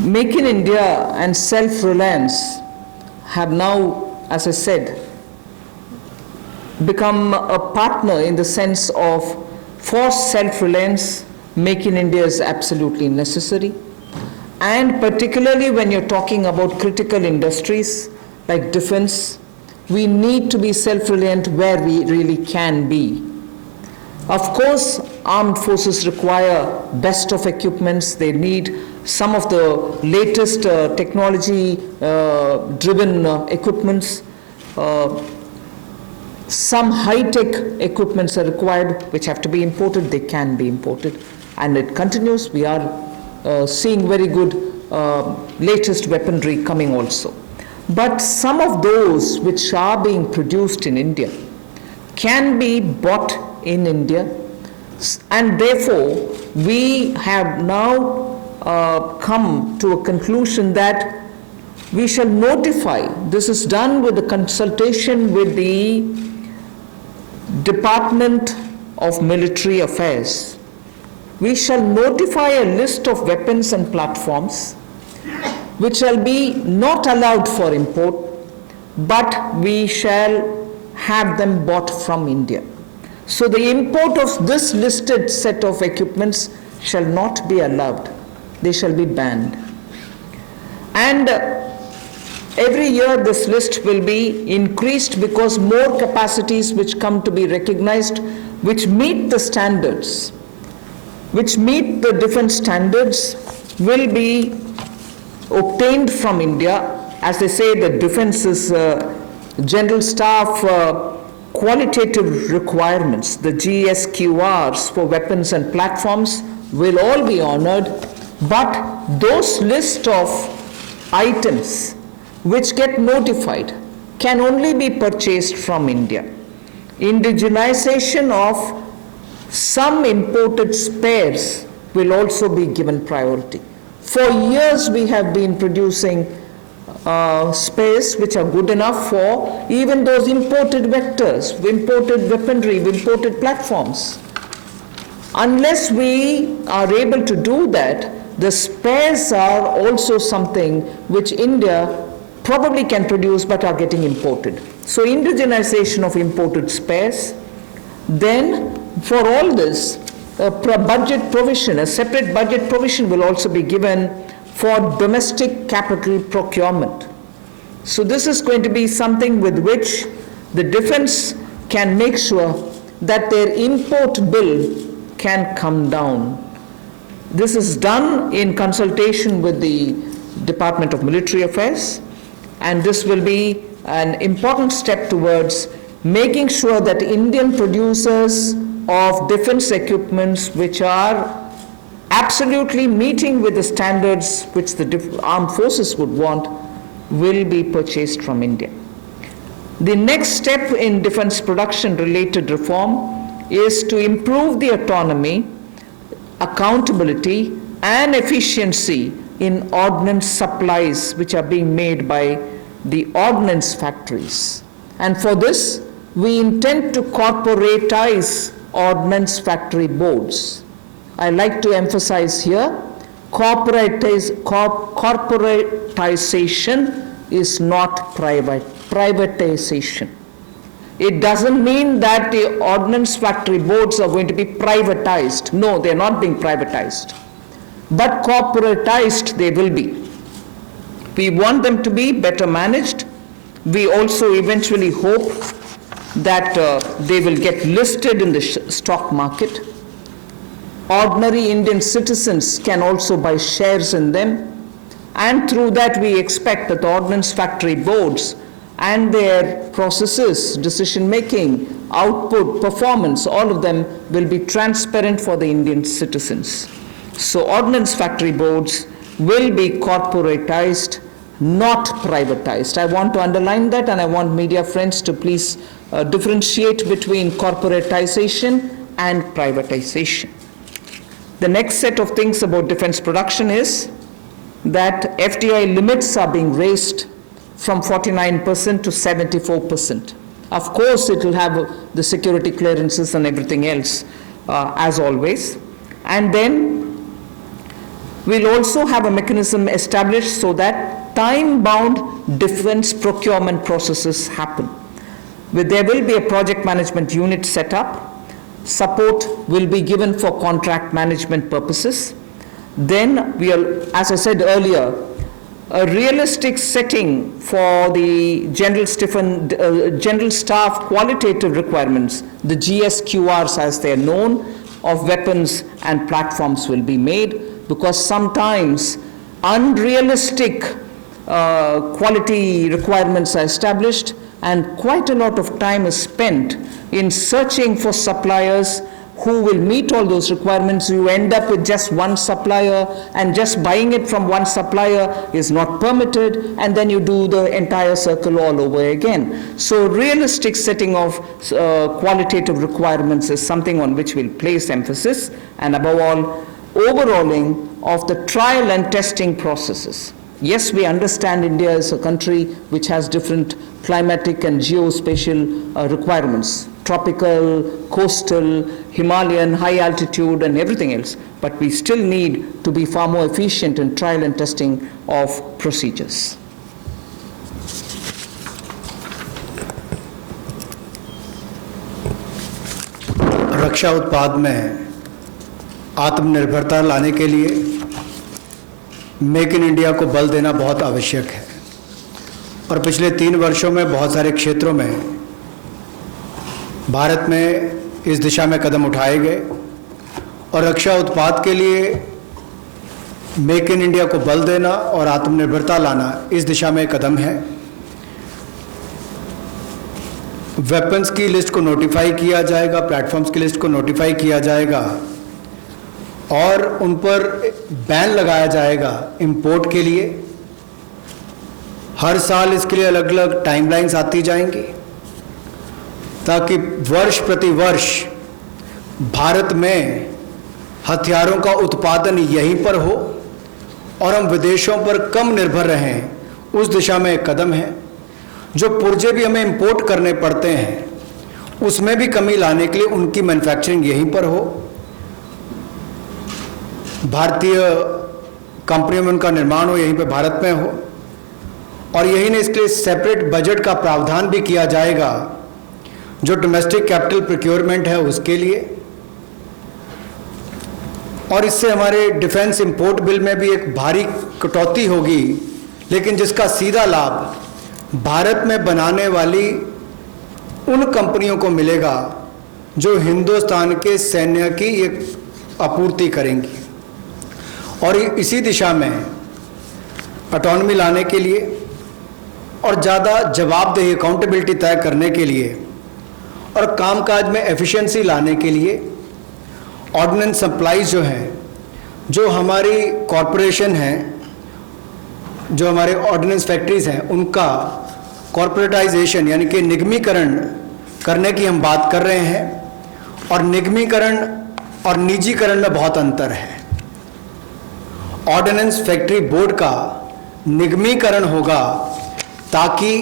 Make in India and self-reliance have now, as I said, become a partner in the sense of for self-reliance, Make in India is absolutely necessary. And particularly when you're talking about critical industries like defense, we need to be self-reliant where we really can be. Of course, armed forces require best of equipments. They need some of the latest technology-driven equipments. Some high-tech equipments are required, which have to be imported. They can be imported. And it continues. We are seeing very good latest weaponry coming also. But some of those which are being produced in India can be bought in India, and therefore we have now come to a conclusion that we shall notify. This is done with the consultation with the Department of Military Affairs. We shall notify a list of weapons and platforms which shall be not allowed for import, but we shall have them bought from India. So the import of this listed set of equipments shall not be allowed. They shall be banned. And every year this list will be increased because more capacities which come to be recognized, which meet the standards, which meet the defense standards, will be obtained from India. As they say, the defense is General Staff qualitative requirements, the GSQRs for weapons and platforms will all be honored, but those list of items which get notified can only be purchased from India. Indigenization of some imported spares will also be given priority. For years we have been producing spares which are good enough for even those imported vectors, imported weaponry, imported platforms. Unless we are able to do that, the spares are also something which India probably can produce but are getting imported. So indigenization of imported spares. Then for all this, a budget provision, a separate budget provision will also be given for domestic capital procurement. So this is going to be something with which the defense can make sure that their import bill can come down. This is done in consultation with the Department of Military Affairs, and this will be an important step towards making sure that Indian producers of defense equipments which are absolutely meeting with the standards which the armed forces would want will be purchased from India. The next step in defense production related reform is to improve the autonomy, accountability and efficiency in ordnance supplies which are being made by the ordnance factories. And for this, we intend to corporatize ordnance factory boards. I like to emphasize here, corporatization is not privatization. It doesn't mean that the ordnance factory boards are going to be privatized. No, they're not being privatized. But corporatized they will be. We want them to be better managed. We also eventually hope that they will get listed in the stock market. Ordinary Indian citizens can also buy shares in them, and through that we expect that the ordnance factory boards and their processes, decision making, output, performance, all of them will be transparent for the Indian citizens. So ordnance factory boards will be corporatized, not privatized. I want to underline that, and I want media friends to please differentiate between corporatization and privatization. The next set of things about defense production is that FDI limits are being raised from 49% to 74%. Of course, it will have the security clearances and everything else, as always. And then We'll also have a mechanism established so that time-bound defense procurement processes happen. There will be a project management unit set up. Support will be given for contract management purposes. Then as I said earlier, a realistic setting for the general staff qualitative requirements, the GSQRs as they are known, of weapons and platforms will be made, because sometimes unrealistic quality requirements are established, and quite a lot of time is spent in searching for suppliers who will meet all those requirements. You end up with just one supplier, and just buying it from one supplier is not permitted, and then you do the entire circle all over again. So realistic setting of qualitative requirements is something on which we'll place emphasis, and above all, overhauling of the trial and testing processes. Yes, we understand India is a country which has different climatic and geospatial requirements, tropical, coastal, Himalayan, high altitude, and everything else. But we still need to be far more efficient in trial and testing of procedures. रक्षा उत्पाद में आत्मनिर्भरता लाने के लिए make in India को बल देना बहुत आवश्यक है, और पिछले 3 वर्षों में बहुत सारे क्षेत्रों में भारत में इस दिशा में कदम उठाए गए, और रक्षा उत्पाद के लिए मेक इन इंडिया को बल देना और आत्मनिर्भरता लाना इस दिशा में कदम है। वेपन्स की लिस्ट को नोटिफाई किया जाएगा, प्लेटफॉर्म्स की लिस्ट को नोटिफाई किया जाएगा, और उन पर बैन लगाया जाएगा इंपोर्ट के लिए। हर साल इसके लिए अलग अलग टाइमलाइंस आती जाएंगी, ताकि वर्ष प्रति वर्ष भारत में हथियारों का उत्पादन यहीं पर हो और हम विदेशों पर कम निर्भर रहें, उस दिशा में एक कदम है। जो पुर्जे भी हमें इंपोर्ट करने पड़ते हैं उसमें भी कमी लाने के लिए उनकी मैन्युफैक्चरिंग यहीं पर हो, भारतीय कंपनियों में उनका निर्माण हो, यहीं पे भारत में हो। और यही नहीं, इसके लिए सेपरेट बजट का प्रावधान भी किया जाएगा जो डोमेस्टिक कैपिटल प्रोक्योरमेंट है उसके लिए। और इससे हमारे डिफेंस इंपोर्ट बिल में भी एक भारी कटौती होगी, लेकिन जिसका सीधा लाभ भारत में बनाने वाली उन कंपनियों को मिलेगा जो हिंदुस्तान के सैन्य की एक आपूर्ति करेंगी। और इसी दिशा में ऑटोनॉमी लाने के लिए और ज़्यादा जवाबदेही अकाउंटेबिलिटी तय करने के लिए और कामकाज में एफिशिएंसी लाने के लिए ऑर्डिनेंस सप्लाईज जो हैं, जो हमारी कॉरपोरेशन हैं, जो हमारे ऑर्डिनेंस फैक्ट्रीज हैं, उनका कॉरपोरेटाइजेशन यानी कि निगमीकरण करने की हम बात कर रहे हैं। और निगमीकरण और निजीकरण में बहुत अंतर है। ऑर्डिनेंस फैक्ट्री बोर्ड का निगमीकरण होगा ताकि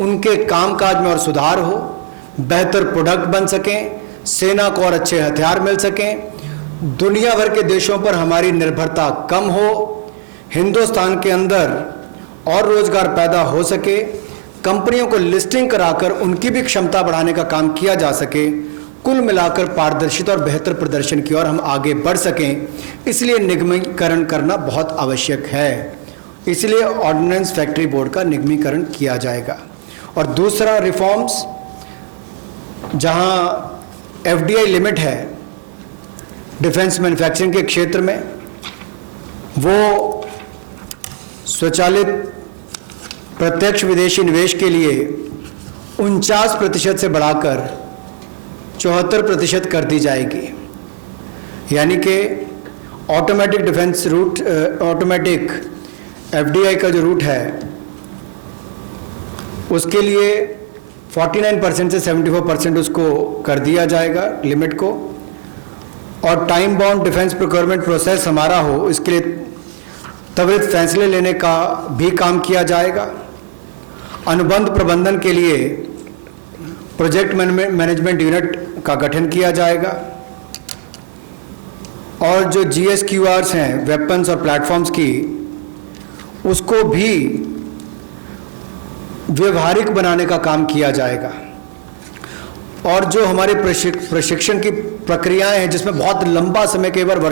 उनके कामकाज में और सुधार हो, बेहतर प्रोडक्ट बन सकें, सेना को और अच्छे हथियार मिल सकें, दुनिया भर के देशों पर हमारी निर्भरता कम हो, हिंदुस्तान के अंदर और रोजगार पैदा हो सके, कंपनियों को लिस्टिंग कराकर उनकी भी क्षमता बढ़ाने का काम किया जा सके, कुल मिलाकर पारदर्शिता और बेहतर प्रदर्शन की ओर हम आगे बढ़ सकें। इसलिए निगमीकरण करना बहुत आवश्यक है। इसलिए ऑर्डिनेंस फैक्ट्री बोर्ड का निगमीकरण किया जाएगा। और दूसरा रिफॉर्म्स, जहां एफडीआई लिमिट है डिफेंस मैन्युफैक्चरिंग के क्षेत्र में, वो स्वचालित प्रत्यक्ष विदेशी निवेश के लिए 49% से बढ़ाकर 74% कर दी जाएगी। यानी कि automatic defence route, automatic FDI का जो रूट है उसके लिए 49% से 74% उसको कर दिया जाएगा लिमिट को। और time bound defence procurement process हमारा हो, इसके लिए त्वरित फैसले लेने का भी काम किया जाएगा। अनुबंध प्रबंधन के लिए प्रोजेक्ट मैनेजमेंट यूनिट का गठन किया जाएगा। और जो GSQRs हैं वेपन्स और प्लेटफॉर्म्स की, उसको भी व्यवहारिक बनाने का काम किया जाएगा। और जो हमारे प्रशिक्षण की प्रक्रियाएं हैं जिसमें बहुत लंबा समय, कई बार